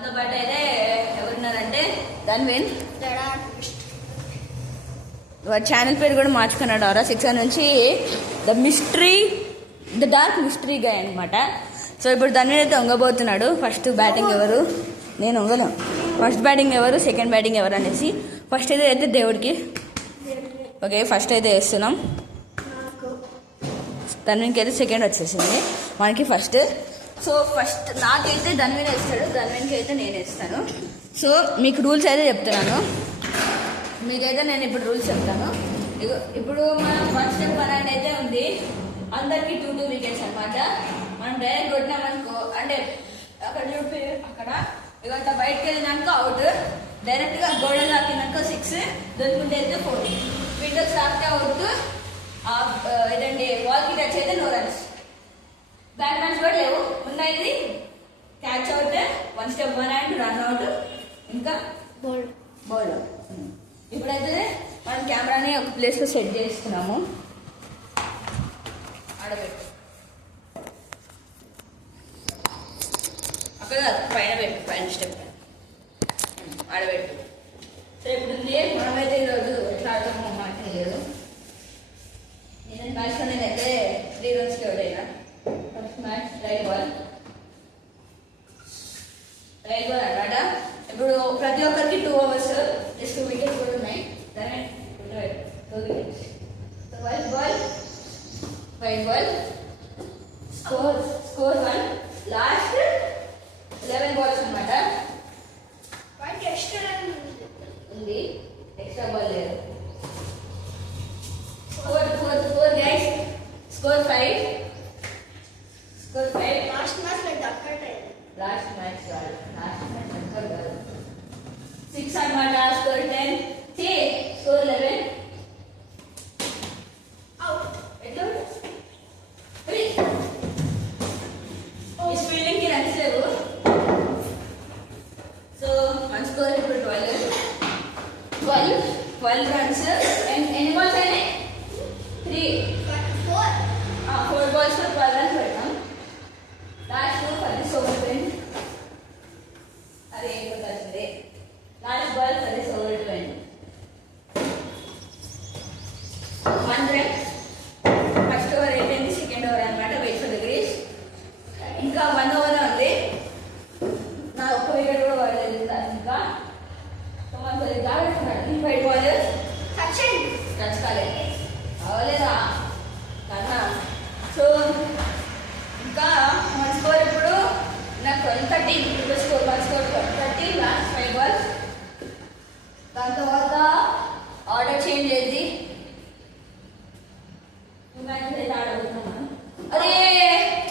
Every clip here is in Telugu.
మనతో పాటు అయితే ఎవరున్నారంటే ధన్విన్. వాడి ఛానల్ పేరు కూడా మార్చుకున్నాడు. అవరా 6 నుంచి ద డార్క్ మిస్టరీ గాయ్ అనమాట. సో ఇప్పుడు ధన్విన్ అయితే వంగబోతున్నాడు. ఫస్ట్ బ్యాటింగ్ ఎవరు, నేను వంగను. ఫస్ట్ బ్యాటింగ్ ఎవరు, సెకండ్ బ్యాటింగ్ ఎవరు అనేసి ఫస్ట్ అయితే దేవుడికి. ఓకే, ఫస్ట్ అయితే వేస్తున్నాం. ధన్విన్కి అయితే సెకండ్ వచ్చేసింది, మనకి ఫస్ట్. సో ఫస్ట్ నాకైతే ధన్విన్ వేస్తాడు, ధన్విన్కి అయితే నేను వేస్తాను. సో మీకు రూల్స్ అయితే చెప్తున్నాను, మీకైతే నేను ఇప్పుడు రూల్స్ చెప్తాను. ఇప్పుడు మనం ఫస్ట్ మన అయితే ఉంది, అందరికి 2 వికెట్స్ అనమాట. మనం డైరెక్ట్ కొట్టినామనుకో, అంటే అక్కడ చూపి అక్కడ ఇవంతా బయటకు వెళ్ళినాక అవుట్, డైరెక్ట్గా గోడ తాకినాక 6, దొరుకుంటే అయితే 4, విండోస్ తాకితే అవుట్, ఇదండి వాల్కి టచ్ అయితే నో రన్స్. బ్యాట్ మ్యాన్స్ కూడా లేవు, ఉన్నాయి catch out, 1 step 1 and run out, ఇంకా బౌల్. ఇప్పుడైతే మనం కెమెరాని ఒక ప్లేస్లో సెట్ చేస్తున్నాము. ఆడబెట్టు, అక్కడ పైన పెట్టు, పైన స్టెప్ ఆడబెట్టు. సో ఇప్పుడు మనమైతే ఈరోజు ఎట్లా ఆడతామో మాకు తెలియదు. నేను మ్యాచ్లో నేనైతే 3 runsకి ఎవరైనా ఫస్ట్ మ్యాచ్ రైట్ బాల్ అనమాట. ఇప్పుడు ప్రతి ఒక్కరికి 2 overs, జస్ట్ 2 wickets కూడా ఉన్నాయి. White ball score 1, last 11 balls అనమాట. ఉంది, ఎక్స్ట్రా బాల్ లేదు. Score guys, score 5. Last match 6 అనమాట. Score 10, score 11. ఫీల్డింగ్ కి రన్స్ లేవు. సో మన స్కోర్ ఇప్పుడు 12 runs. ఎన్ని బాల్స్ అయినాయి? 4 balls 12 runs పెట్టాం. లాస్ట్ 10 ఓవర్ పోయింది. అదే వచ్చింది, లాస్ట్ బాల్ 10 ఓవర్ పోయింది. 1 run. ఫస్ట్ ఓవర్ అయిపోయింది, సెకండ్ ఓవర్ అనమాట. Wait for the crease. ఇంకా 1 over ఉంది, నా ఒక్క వికెట్ కూడా పడలేదు ఇంకా. వైట్ బాల్ టచ్ కాలేదు, అవ్వలేదా కన్నా. సో ఇంకా మన స్కోర్ ఇప్పుడు నాకు 13. Score 13, last 5 balls. దాని తర్వాత ఆర్డర్ చేంజ్ అయింది, 2 matches అయితే ఆడబోతున్నాం. అదే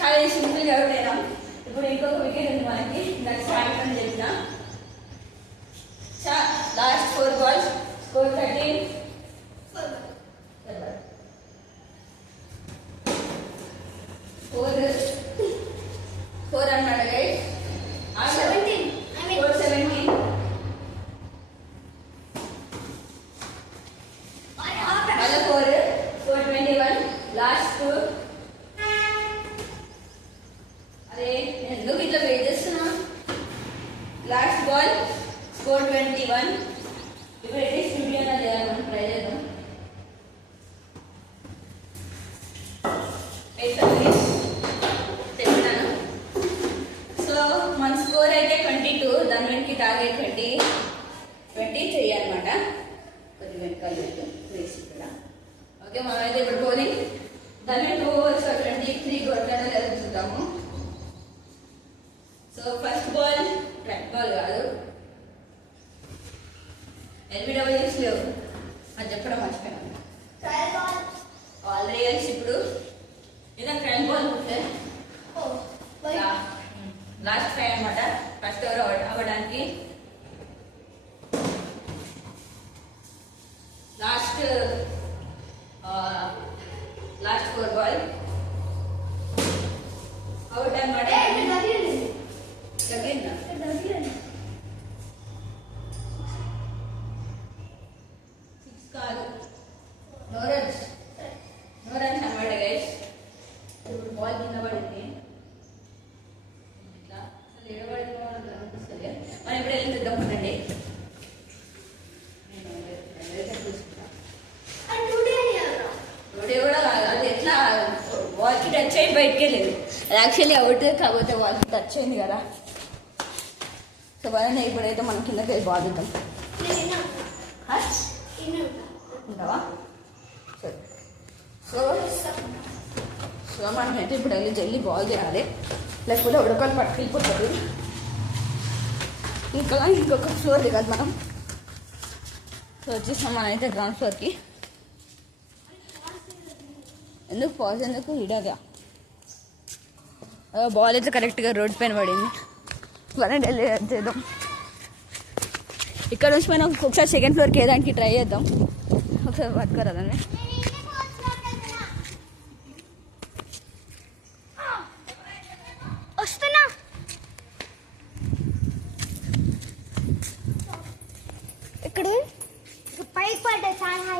చాలా సింపుల్గా ఎవరైనా. ఇప్పుడు ఇంకొక వికెట్ ఉంది మనకి, నాకు స్టార్ట్ అని చెప్పిన. Last 4 balls, score 13. 4 అనమాట గైస్. 17. మళ్ళీ 4, స్కోర్ 21, లాస్ట్ 2. అరే నేను ఎందుకు ఇట్లా వెయిట్ చేస్తున్నా. Last ball, score 21. ఇప్పుడు అయితే స్టూడియో లేదా మనం ట్రై చేద్దాం. చెప్పినాను. సో మన స్కోర్ అయితే 22. ధన్విన్కి టార్గెట్ 20 చేయాలన్నమాట. కొద్ది వెనకాల ప్లేస్ ఇక్కడ. ఓకే, మనమైతే ఇప్పుడు బౌలింగ్. ధన్విన్ 2 overs 23 కొట్టాడో లేదో చూద్దాము. So first ball track ball కాదు, LBWs లేవు అని చెప్పడం మర్చిపోయాను. ఆల్ రియల్స్. ఇప్పుడు ఇదే ట్రైల్ బాల్ ఉంటే లాస్ట్ 5 అనమాట. ఫస్ట్ ఓవర్ అవ్వడానికి లాస్ట్ 4 ball అవుట్ అనమాట. తగ్గిందా? కాదు, నో రన్స్ అనమాట గైస్. బాల్ కింద పడింది, ఇట్లా అసలు ఎడబడింది అనిపిస్తుంది. యాక్చువల్లీ అవుట్ కాకపోతే వాళ్ళు టచ్ అయింది కదా. సో వాళ్ళని ఇప్పుడైతే మనం కిందకి వెళ్ళి బాగుంటాం. ఉంటావా? సరే. సో సో మనమైతే ఇప్పుడు వెళ్ళి బాల్ చేయాలి, లేకపోతే ఉడకలు పట్టుకెళ్ళిపోతుంది. ఇంకొక ఫ్లోర్ దిగాలి మనం. సో వచ్చేసాం మనమైతే గ్రౌండ్ ఫ్లోర్కి. ఎందుకు పాజ్ ఎందుకు ఇడాగా బాల్ అయితే కరెక్ట్గా రోడ్ పైన పడింది. త్వరగా వెళ్ళి చేద్దాం. ఇక్కడ నుంచి మనం ఒకసారి సెకండ్ ఫ్లోర్కి వేయడానికి ట్రై చేద్దాం. ఒకసారి పట్టుకోరాదని. వస్తున్నా. ఇక్కడ పైకి పడ్డా చాలా.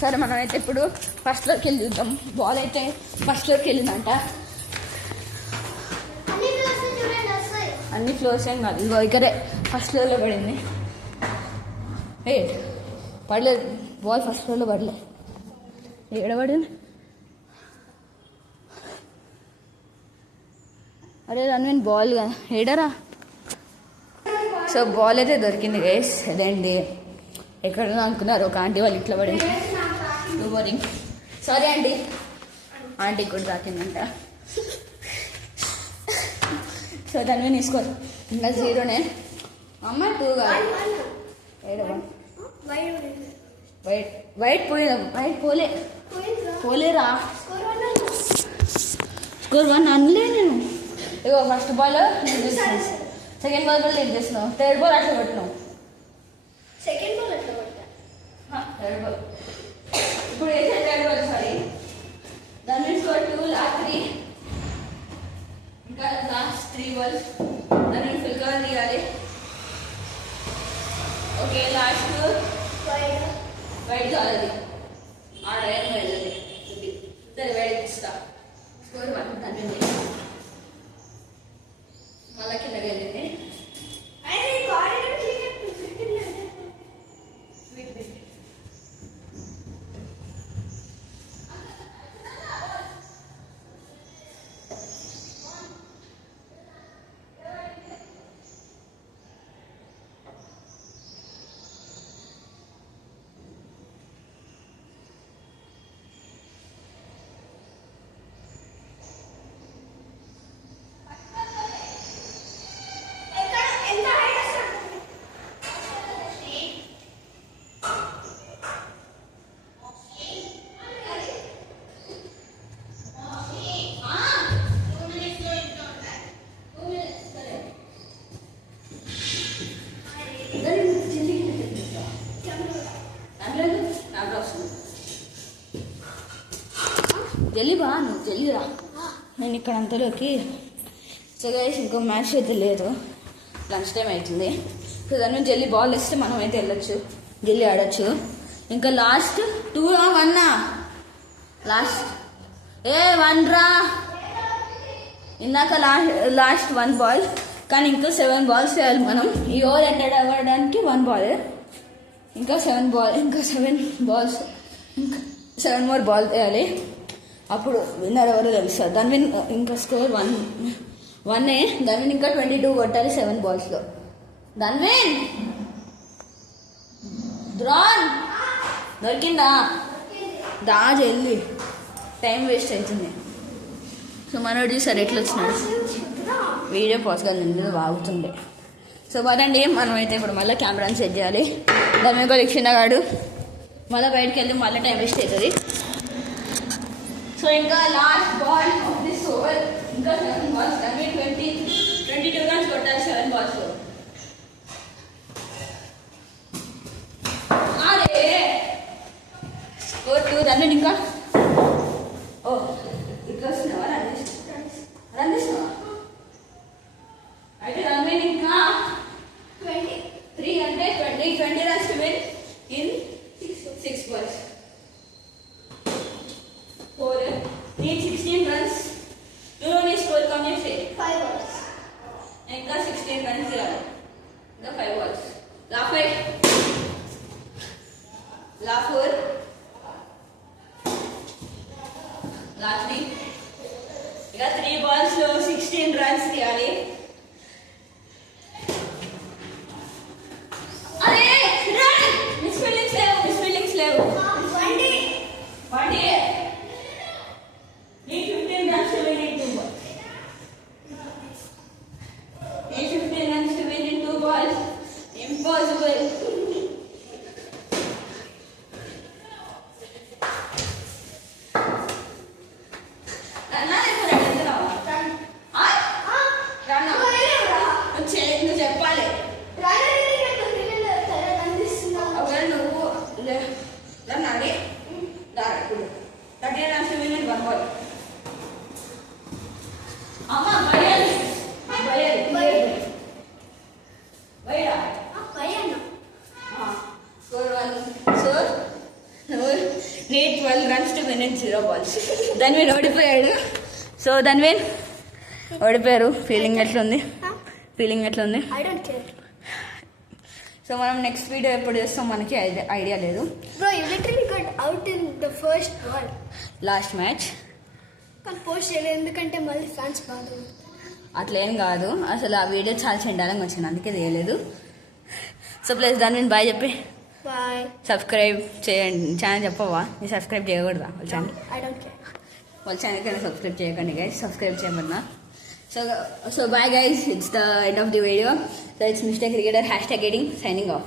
సరే మనమైతే ఇప్పుడు ఫస్ట్ ఫ్లోర్కి వెళ్ళి చూద్దాం. బాల్ అయితే ఫస్ట్ ఫ్లోర్కి వెళ్ళిందంట. అన్ని ఫ్లోర్స్ ఏం కాదు, ఇంకో ఇక్కడే ఫస్ట్ ఫ్లోర్లో పడింది. పడలేదు బాల్, ఫస్ట్ ఫ్లోర్లో పడలేదు. ఎక్కడ పడింది? అరే రన్వీన్ బాల్ ఏడరా. సో బాల్ అయితే దొరికింది గైస్. అదేండి ఎక్కడ అనుకున్నారు, ఒక ఆంటీ వాళ్ళు ఇట్లా పడింది. బోరింగ్. సారీ అండి, ఆంటీకి కూడా తాకిందంట. సో దాన్ని తీసుకోరు, ఇంకా 0నే అమ్మ. 2 కాదు, వైట్ పోలేరా. స్కోర్ 1 అనలే నేను. ఇగో ఫస్ట్ బాల్ నేను చేసినాను, సెకండ్ బాల్ కూడా నేను చేసినావు, థర్డ్ బాల్ అట్లా కొట్టినావు. సెకండ్ బాల్ అట్లా కొట్టా, థర్డ్ బాల్ ఇప్పుడు వేసే థర్డ్ బాల్. సారీ, దాన్ని స్కోర్ 2, లాస్ట్ 3, ఇంకా లాస్ట్ 3 బాల్స్. దాన్ని ఫుల్ కవర్ తీయాలి. ఓకే, లాస్ట్ వైట్ కావాలి. ఆడ ఏం వెళ్ళదు, సరే వైట్ ఇస్తా. స్కోర్ 1 దాన్ని మళ్ళా కిందకి వెళ్ళింది. జల్లి బా, నువ్వు జల్లి రా. నేను ఇక్కడ అంతలోకి. సో గైస్ ఇంకో మ్యాచ్ అయితే లేదు, లంచ్ టైం అవుతుంది. సో దాని జల్లి బాల్ ఇస్తే మనం అయితే వెళ్ళొచ్చు, జల్లి ఆడచ్చు. ఇంకా లాస్ట్ 2 1 లాస్ట్ 1 రా. ఇందాక లాస్ట్ 1 బాల్, కానీ ఇంకా 7 బాల్స్ వేయాలి మనం. ఈ ఓవర్ ఎండ్ అవ్వడానికి 1 బాల్, ఇంకా 7 బాల్స్, ఇంకా 7 మోర్ బాల్ వేయాలి. అప్పుడు విన్నర్ ఎవరో తెలుస్తారు. దాని ఇంకా స్కోర్ 1 దాని ఇంకా 22 కొట్టాలి 7 బాల్స్లో. ధన్వీన్ ద్రాన్ దొరికిందా? దాజు వెళ్ళి టైం వేస్ట్ అవుతుంది. సో మనోడు చూసారు ఎట్లా వచ్చినాడు, వీడియో పాస్గా నిండు వాగుతుండే. సో పదండి మనమైతే ఇప్పుడు మళ్ళీ కెమెరాని సెట్ చేయాలి. దాని మీద చిన్నగాడు మళ్ళీ బయటకు వెళ్తే మళ్ళీ టైం వేస్ట్ అవుతుంది. సో ఇంకా last ball of this over, ఇంకా 7 బాల్స్. దాని 22 రన్స్ కొట్టాలి 7 బాల్స్లో. అదే స్కోర్ 2. దాని ఇంకా ఇట్లా వస్తున్నావా, రన్ చేస్తున్నావా? అయితే దాని ఇంకా 23 అంటే 20 runs to win in 6 balls. 4 need 16 runs. You know me score come you say 5 balls. ఇంకా 16 runs చేయాలి, ఇంకా 5 balls. లా 5 లా 4 లాస్ట్ని ఇక 3 balls లో 16 runs తీయాలి. అరే మిస్ఫీలింగ్స్ లేవు. One day need 15 runs to win in 2 balls. Need 15 runs to win in 2 balls. Impossible. నువ్వు చెప్పాలి. ఒకవేళ నువ్వు run Audi 30 runs to win in 1 ball. అమ్మ బయలు సో నువ్వు need 12 runs to win in 0 balls. ధన్వీన్ ఓడిపోయాడు. సో ధన్వీన్ ఓడిపోయారు. ఫీలింగ్ ఎట్లుంది? I don't care. సో మనం నెక్స్ట్ వీడియో ఎప్పుడు చేస్తాం మనకి ఐడియా లేదు. Bro, you literally got out in the first ball. Last match కానీ పోస్ట్ చేయలేదు ఎందుకంటే మళ్ళీ ఫ్యాన్స్ బాధ. అట్లేం కాదు, అసలు ఆ వీడియో చాలా చెండాలంగా వచ్చింది, అందుకే చేయలేదు. సో ప్లీజ్ ధన్వీన్ బాయ్ చెప్పి బాయ్. సబ్స్క్రైబ్ చేయండి. ఛానల్ చెప్పవా? మీరు సబ్స్క్రైబ్ చేయకూడదా వాళ్ళ ఛానల్? I don't care. వాళ్ళ ఛానల్కైనా సబ్స్క్రైబ్ చేయకండి గైస్, సబ్స్క్రైబ్ చేయమన్నా. So bye guys, it's the end of the video. So it's Mr. Cricketer #getting signing off.